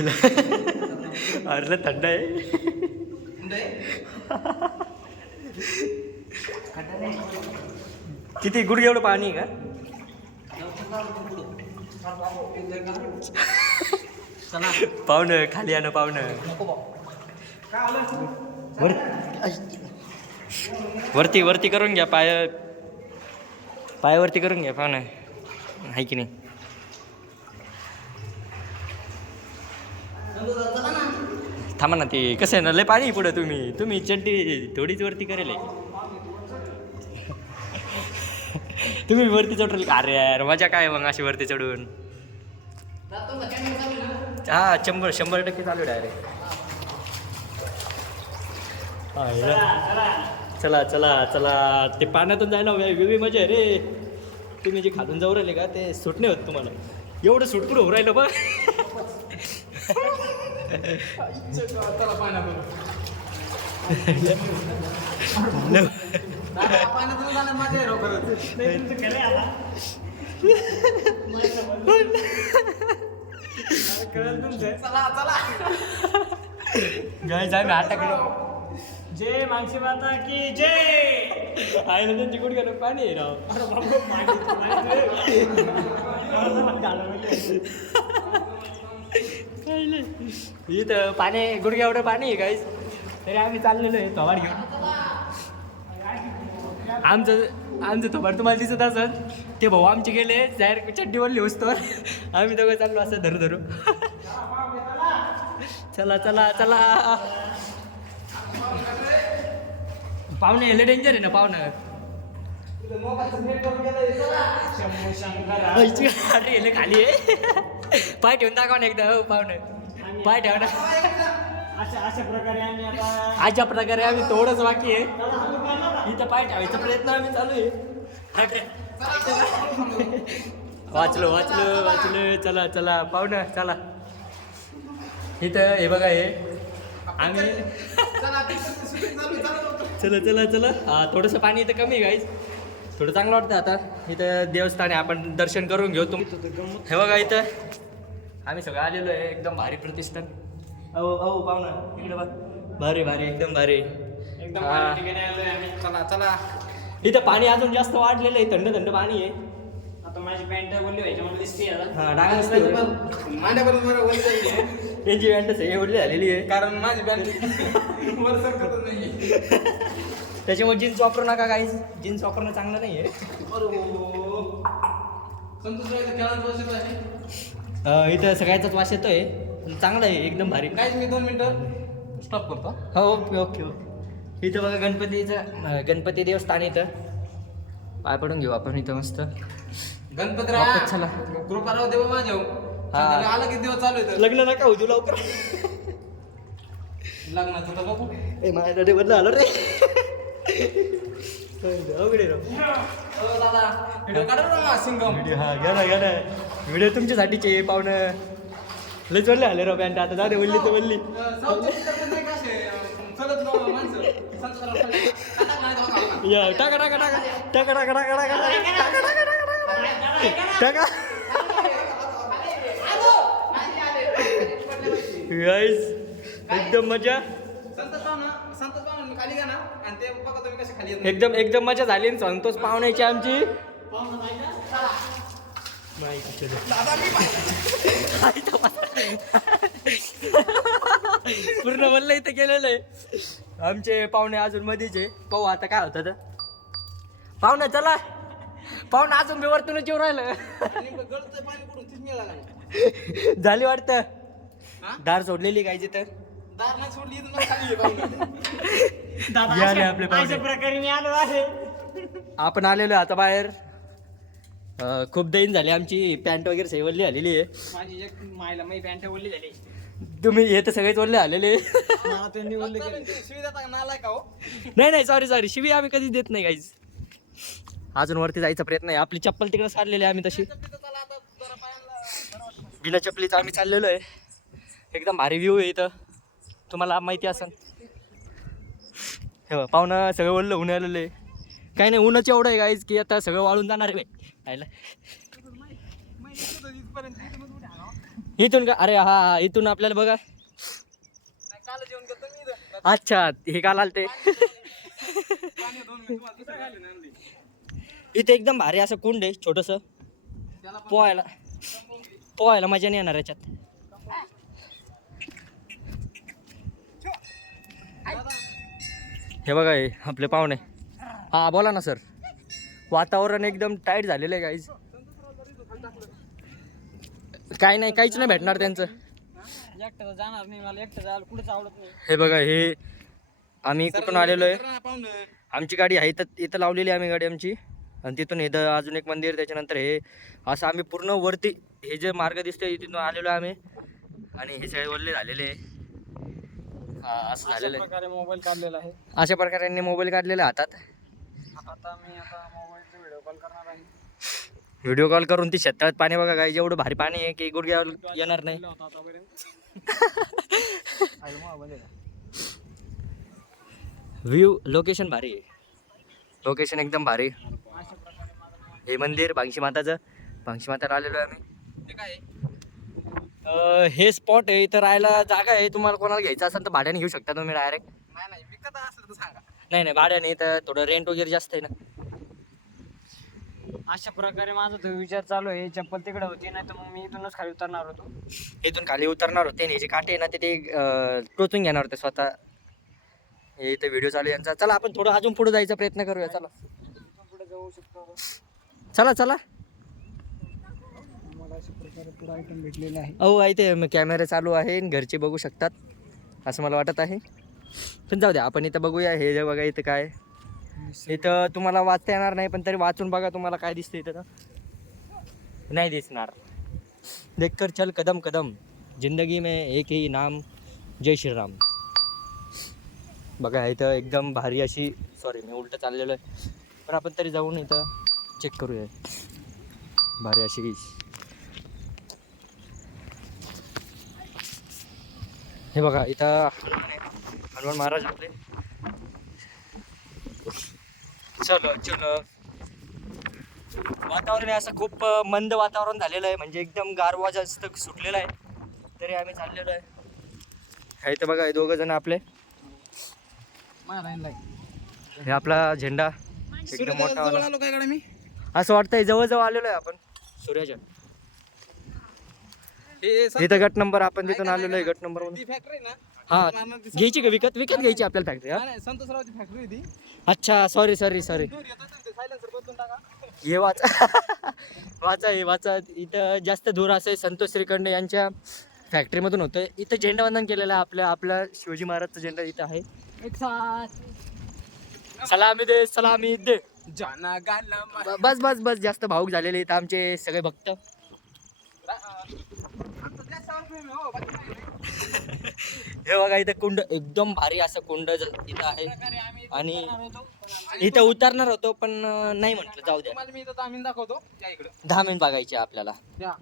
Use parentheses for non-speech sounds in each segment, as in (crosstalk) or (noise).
अरे थंड आहे किती गुड एवढं पाणी आहे का पाहुणं खाली आणं पाहुणं वर वरती वरती करून घ्या पाय पायावरती करून घ्या पाहुणं आहे की नाही थांबा ना ते कसं आहे ना लय पाणी पुढं तुम्ही. तुम्ही चड्डी थोडीच वरती करेल. आहे. तुम्ही वरती चढल का अरे यार मजा काय मग अशी वरती चढून? हा शंभर शंभर टक्के चालू डायरेक्ट चला चला चला. ते पाण्यातून जायला वेगळी मजा आहे रे. तुम्ही जे खालून जाऊ राहिले का ते सुटणे नाही होत तुम्हाला. एवढं सुटपूर होऊ राहिलं बा. आम्ही हात टाकलो जय मानसी माता की जय. आहे ना त्यांची गुडघ्यानं पाणी राव (laughs) इथं पाणी गुडघ्या एवढं पाणी आहे गाईस तरी आम्ही चाललेलो आहे थोबाड घेऊन. आमचं आमचं थोबाड तुम्हाला दिसत असत ते भाऊ आमचे गेले जाहीर चड्डी वरली आम्ही दोघं चाललो असं धरू धरू. चला चला चला. पाहुणे यायला डेंजर आहे ना पाहुणं. अरे खाली आहे. पाय ठेवून दाखवा ना एकदा हो पाहुणं. पाय ठेवा. ना अशा प्रकारे आम्ही थोडंच बाकी आहे. इथं पाय ठेवायचा प्रयत्न आम्ही चालू आहे. वाचलो वाचलो वाचलो. चला चला. पाहुणं चला. इथं हे बघा हे. आम्ही चला चला चला. हा थोडंसं पाणी इथं कमी गाईज थोडं चांगलं वाटतं आता. इथं देवस्थान आहे आपण दर्शन करून घेऊ तुम हे बघा इथं. आम्ही सगळं आलेलो आहे एकदम भारी प्रतिष्ठान. अहो अहो पाहुणा इकडे बघ. भारी भारी एकदम भारी. एकदम हा. भारी ठिकाणी आलोय आम्ही. चला चला. इथं पाणी अजून जास्त वाढलेलं आहे थंड थंड पाणी आहे. आता माझी पॅन्ट बोलली व्हायची मला दिसते आता. हा डाग असते बरं. माझ्याकडून बरं वर जाईल त्यांची पॅन्ट सगळी ओढली झालेली आहे. कारण माझी बँक वर सरकतच नाही त्याच्यामुळे जीन्स वापरू नका काही जीन्स वापरणं चांगलं नाही आहे संतोष रायचं खेळात बसत आहे. इथं सगळ्याचाच वास येतोय. पण चांगलं आहे एकदम भारी. काहीच मी दोन मिनिटं स्टॉप करतो. हो ओके ओके ओके. इथं बघा गणपतीचं गणपती देवस्थान इथं. पाय पडून घेऊ आपण इथं मस्त. गणपती चला. कृपाराव देव माझ्या हा. आला किती दिवस चालू आहे लग्न नका होऊ देऊ लवकर. लग्नाचं तर बघू. ए माझ्या बदला आलो रे. अवघड आहे राव. अ, दादा. व्हिडिओ काढा ना सिंगम. व्हिडिओ हा घ्या ना घ्या ना. व्हिडिओ तुमच्यासाठीचे पाहुणं लय जोडले आले राव पॅन्ट आता जाऊ दे वल्ली तर वल्ली. या टाका टाका टाका टाका टाका टाका टाका टाका टाका एकदम मजा एकदम एकदम मजा झाली संतोष पाहुण्याची आमची पूर्ण बोललं इथं गेलेलं आहे. आमचे पाहुणे अजून मधीचे. पाहू आता काय होतं पाहुणा चला. पाहुणा अजून बेवरतूनच जेव राहिलं. झाली वाटतं. दार सोडलेली काय जिथं? आपण आलेलो आता बाहेर. खूप दैन झाली आमची. पॅन्ट वगैरे सेवली झालेली आहे. माझी एक मायला माझी पॅन्ट बोलली झाली. तुम्ही हे तर सगळेच वल्ले आलेले मला त्यांनी का? हो. नाही नाही सॉरी सॉरी शिवी आम्ही कधीच देत नाही काहीच अजून वरती जायचा प्रयत्न आहे. आपली चप्पल तिकडे काढलेली आहे आम्ही तशी. बिना चपलीचं आम्ही चाललेलो आहे. एकदम भारी व्ह्यू आहे इथं. तुम्हाला माहिती असेल. हे बघ, पाहुणं सगळं वळलं ऊन आलेलं. आहे काही नाही ऊनच एवढं आहे गाईज की आता सगळं वाळून जाणार आहे. इथून का? अरे हा हा इथून आपल्याला बघा. अच्छा हे काल आलते. इथे एकदम भारी असं कुंड आहे छोटस. पोहायला पोहायला मजा नाही येणार याच्यात. हे बघा हे आपले पाहुणे. हा बोला ना सर. वातावरण एकदम टाईट झालेलं आहे काहीच काय नाही काहीच नाही भेटणार त्यांचं. एकटं जाणार नाही मला एकटं जायला कुठेच आवडत नाही. हे बघा हे आम्ही कुठून आलेलो आहे. आमची गाडी आहे इथं इथं लावलेली आहे आम्ही गाडी आमची. आणि तिथून इथं अजून एक मंदिर त्याच्यानंतर हे असं आम्ही पूर्ण वरती हे जे मार्ग दिसतोय तिथून आलेलो आहे आम्ही. आणि हे सगळे वल्ले झालेले आहे. हा असं अशा झालेलं आहे. प्रकारे मोबाईल काढलेला आहे. अशा प्रकारे यांनी मोबाईल काढलेला आहे हातात. आता मी आता व्हिडिओ कॉल करणार आहे. व्हिडिओ कॉल करून ती शेताळ्यात पाणी बघा काय एवढं भारी पाणी आहे की गुडघ्यावर येणार नाही. व्ह्यू लोकेशन भारी आहे. लोकेशन एकदम भारी. हे मंदिर भांगशी माताचं. भांगशी माताला आलेलो आहे आम्ही. ते काय आहे? अं, हे स्पॉट आहे इथं राहायला जागा आहे. तुम्हाला कोणाला घ्यायचं असेल तर भाड्याने घेऊ शकता तुम्ही डायरेक्ट नाही नाही विकत असलं तर सांगा. नाही नाही भाड्याने तर थोडं रेंट वगैरे जास्त आहे ना. अशा प्रकारे माझा तो विचार चालू आहे. चप्पल तिकडे होती नाही तर मग मी इथूनच खाली उतरणार होतो. इथून खाली उतरणार होते. आणि हे जे काटे आहे ना ते ते अं, टोचून घेणार होते स्वतः. हे इथं व्हिडिओ चालू आहे. यांचा चला आपण थोडं अजून पुढे जायचा प्रयत्न करूया. चला. इथून पुढे जाऊ शकतो चला चला. मला अशा प्रकारे पुढे आयटम आहे अहो कॅमेरा चालू आहे आणि घरचे बघू शकतात असं मला वाटत आहे. पण जाऊ द्या आपण इथं बघूया. हे जे बघा इथं काय इथं तुम्हाला वाचता येणार नाही पण तरी वाचून बघा तुम्हाला काय दिसतं इथं नाही दिसणार. देखकर चल कदम कदम. जिंदगी में एक ही नाम. जय श्रीराम. बघा इथं एकदम भारी अशी सॉरी मी उलटं चाललेलो आहे. पण आपण तरी जाऊन इथं चेक करूया. भारी अशी. हे बघा इथं हनुमान हनुमान महाराज आपले. चलो चलो. वातावरण असं खूप मंद वातावरण झालेलं आहे. म्हणजे एकदम गारवा जास्त सुटलेला आहे. तरी आम्ही चाललेलो आहे. इथं बघा हे दोघं जण आपले. हे आपला झेंडा. एकदम मोठा जवळ वाला. असं वाटतंय जवळजवळ आलेलो आहे आपण. सूर्याच्या इथं गट नंबर आपण तिथून आलेलो आहे गट नंबर ती फॅक्टरी ना? हा घ्यायची का? विकत विकत घ्यायची आपल्याला फॅक्टरी हा? संतोषरावची फॅक्टरी ती अच्छा सॉरी सॉरी सॉरी हे वाचा. (laughs) वाचा हे वाचा. इथं जास्त दूर असे संतोष श्रीखंड यांच्या फॅक्टरीमधून होतं इथं झेंडावंदन केलेलं आहे आपल्या आपल्या शिवाजी महाराजचा झेंडा इथं आहे. एक साथ. सलामी दे सलामी दे. जाना बस बस बस. जास्त भाऊक झालेले इथं आमचे सगळे भक्त रा- अं, आता त्याच्यावर प्रेम आहे, हो, बाकी काही नाही. हे बघा इथं कुंड एकदम भारी असं कुंड इथं आहे. आणि इथं उतरणार होतो पण नाही म्हटलं जाऊ द्या. तुम्हाला मी इथं तामीन दाखवतो. या इकडं. दहा मिनिट बघायचे आपल्याला. या.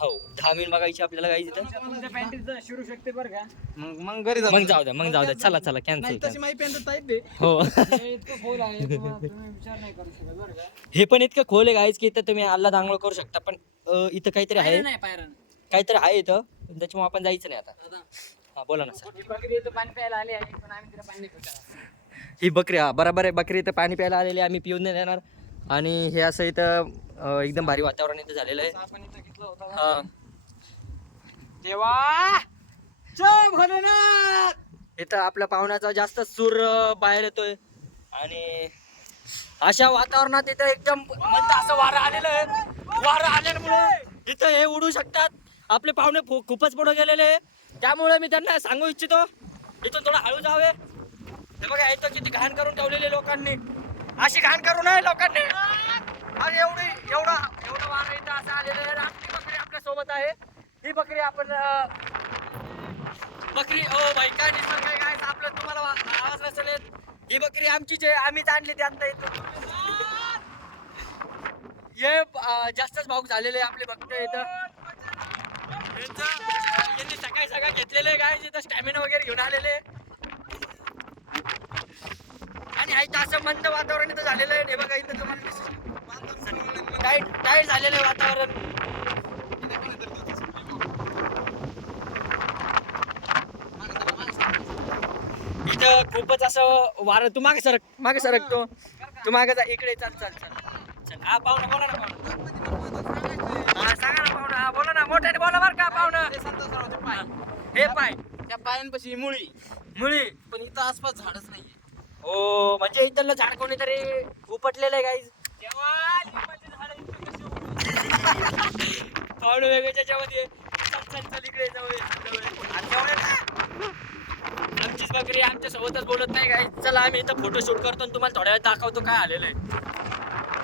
हो दहा मिनिट बघायची आपल्याला काही तुमच्या शिरू शकते बरं का? मग मग घरी मग जाऊ द्या मग जाऊ द्या. चला चला नाही कॅन्सल तशी पॅन्ट हो. हे इतकं खोल आहे तुम्हा- तुम्ही विचार नाही करू शकत बरं का? हे पण इतकं खोल आहे गायच की इथं तुम्ही आल्ला दांगळ करू शकता. पण अं, इथं काहीतरी आहे. पायऱ्या नाही पायऱ्या काहीतरी आहे इथं. पण त्याच्यामुळे आपण जायचं नाही आता हा बोला ना सर. ही बकरी इथं पाणी प्यायला आली आहे पण आम्ही तिला पाणी नाही पिऊ ही बकरी हा बरोबर आहे. बकरी इथं पाणी प्यायला आलेली आहे, आम्ही पिऊन नाही देणार. आणि हे असं इथं अं, एकदम भारी वातावरण इथं झालेलं आहे. आपण इथं घेतलं होतं हा. देवा! जय भोलेनाथ! इथं आपल्या पाहुण्याचा जास्त सूर अं, बाहेर येतोय. आणि अशा वातावरणात इथं एकदम मंद असं वारं आलेलं आहे. वारं आल्यामुळे इथं हे उडू शकतात. आपले पाहुणे खूपच पुढे गेलेले आहे. त्यामुळे मी त्यांना सांगू इच्छितो इथून थोडं हळू जावे. हे बघा इथं किती घाण करून ठेवलेली लोकांनी. अशी घाण करू नये लोकांनी. अरे एवढी एवढा एवढं वारा इथं असं आलेलं आहे. आपली बकरी आपल्यासोबत आहे. ही बकरी आपण बकरी ओ भाई काय निसर्ग काय आपलं तुम्हाला आवाज नसेल ही बकरी आमचीच आहे आम्हीच आणली त्यांना इथं हे जास्तच भाऊक झालेले आपले भक्त इथं. काय सगळं घेतलेलं आहे काय तिथं स्टॅमिना वगैरे घेऊन आलेले आणि आई असं मंद वातावरण इथं झालेलं आहे. हे बघा इथं तुम्हाला टाईट टाईट झालेलं आहे वातावरण. इथं खूपच असं वारं तू मागे सरक. मागे सरकतो. तू मागे जा. इकडे चाल चाल चल. चल हा पाहुणा बोला ना पाहुणा. मोठ्याने बोला बरं का पाहुणा. ते संत सरांचे पाय. हे पाय. त्या पायांपाशी मुळी. मुळी. पण इथं आसपास झाडच नाहीये. हो म्हणजे इथलं झाड कोणीतरी उपटलेलं आहे गाईज पाहुणे वेगळे त्याच्यामध्ये चल चल चल इकडे जाऊया. आमचीच बकरी आमच्या सोबतच बोलत नाही गाई चला आम्ही इथं फोटो शूट करतो आणि तुम्हाला थोड्या वेळ दाखवतो काय आलेलं आहे.